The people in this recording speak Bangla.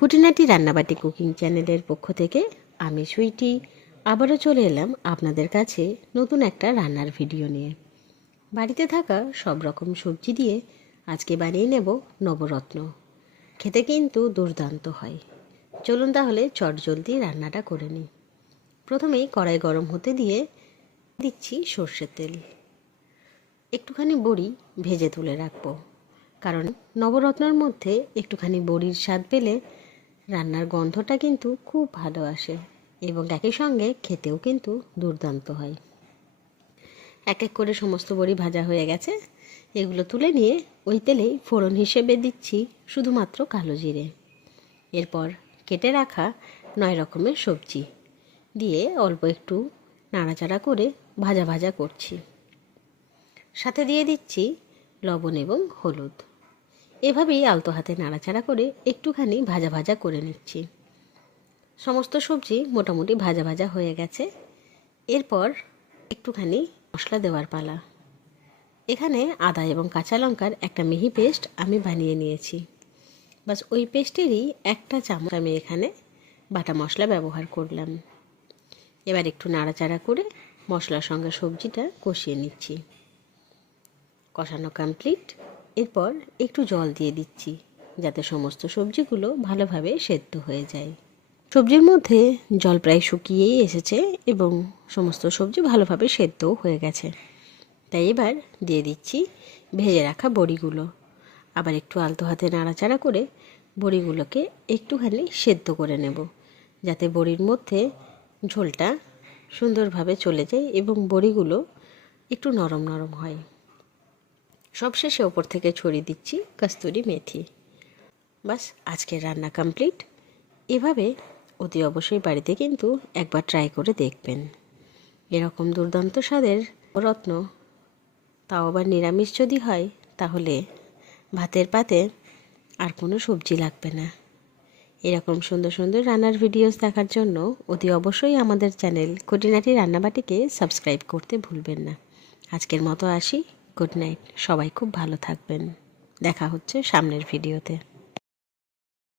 খুঁটিনাটি রান্নাবাটি কুকিং চ্যানেলের পক্ষ থেকে আমি সুইটি, আবারও চলে এলাম আপনাদের কাছে নতুন একটা রান্নার ভিডিও নিয়ে। বাড়িতে থাকা সব রকম সবজি দিয়ে আজকে বানিয়ে নেব নবরত্ন। খেতে কিন্তু দুর্দান্ত হয়। চলুন তাহলে চটজলদি রান্নাটা করে নিই। প্রথমেই কড়াই গরম হতে দিয়ে দিচ্ছি সর্ষের তেল। একটুখানি বড়ি ভেজে তুলে রাখব। কারণ নবরত্নর মধ্যে একটুখানি বড়ির স্বাদ পেলে রান্নার গন্ধটা কিন্তু খুব ভালো আসে এবং একই সঙ্গে খেতেও কিন্তু দুর্দান্ত হয়। এক এক করে সমস্ত বড়ি ভাজা হয়ে গেছে। এগুলো তুলে নিয়ে ওই তেলেই ফোড়ন হিসেবে দিচ্ছি শুধুমাত্র কালো জিরে। এরপর কেটে রাখা নয় রকমের সবজি দিয়ে অল্প একটু নাড়াচাড়া করে ভাজা ভাজা করছি। সাথে দিয়ে দিচ্ছি লবণ এবং হলুদ। এভাবেই আলতো হাতে নাড়াচাড়া করে একটুখানি ভাজা ভাজা করে নিচ্ছি। সমস্ত সবজি মোটামুটি ভাজা ভাজা হয়ে গেছে। এরপর একটুখানি মশলা দেওয়ার পালা। এখানে আদা এবং কাঁচা লঙ্কার একটা মিহি পেস্ট আমি বানিয়ে নিয়েছি। বাস ওই পেস্টেরই একটা চামচ আমি এখানে বাটা মশলা ব্যবহার করলাম। এবার একটু নাড়াচাড়া করে মশলার সঙ্গে সবজিটা কষিয়ে নিচ্ছি। কষানো কমপ্লিট এরপর একটু জল দিয়ে দিচ্ছি, যাতে সমস্ত সবজিগুলো ভালোভাবে সেদ্ধ হয়ে যায়। সবজির মধ্যে জল প্রায় শুকিয়েই এসেছে এবং সমস্ত সবজি ভালোভাবে সেদ্ধও হয়ে গেছে। তাই এবার দিয়ে দিচ্ছি ভেজে রাখা বড়িগুলো। আবার একটু আলতো হাতে নাড়াচাড়া করে বড়িগুলোকে একটুখানি সেদ্ধ করে নেব, যাতে বড়ির মধ্যে ঝোলটা সুন্দরভাবে চলে যায় এবং বড়িগুলো একটু নরম নরম হয়। সবশেষে ওপর থেকে ছড়িয়ে দিচ্ছি কস্তুরি মেথি। বাস, আজকের রান্না কমপ্লিট এভাবে অতি অবশ্যই বাড়িতে কিন্তু একবার ট্রাই করে দেখবেন। এরকম দুর্দান্ত স্বাদের রত্ন তাও আবার নিরামিষ যদি হয়, তাহলে ভাতের পাতে আর কোনো সবজি লাগবে না। এরকম সুন্দর সুন্দর রান্নার ভিডিওস দেখার জন্য অতি অবশ্যই আমাদের চ্যানেল খুঁটিনাটি রান্নাবাটিকে সাবস্ক্রাইব করতে ভুলবেন না। আজকের মতো আসি। গুড নাইট সবাই খুব ভালো থাকবেন। দেখা হচ্ছে সামনের ভিডিওতে।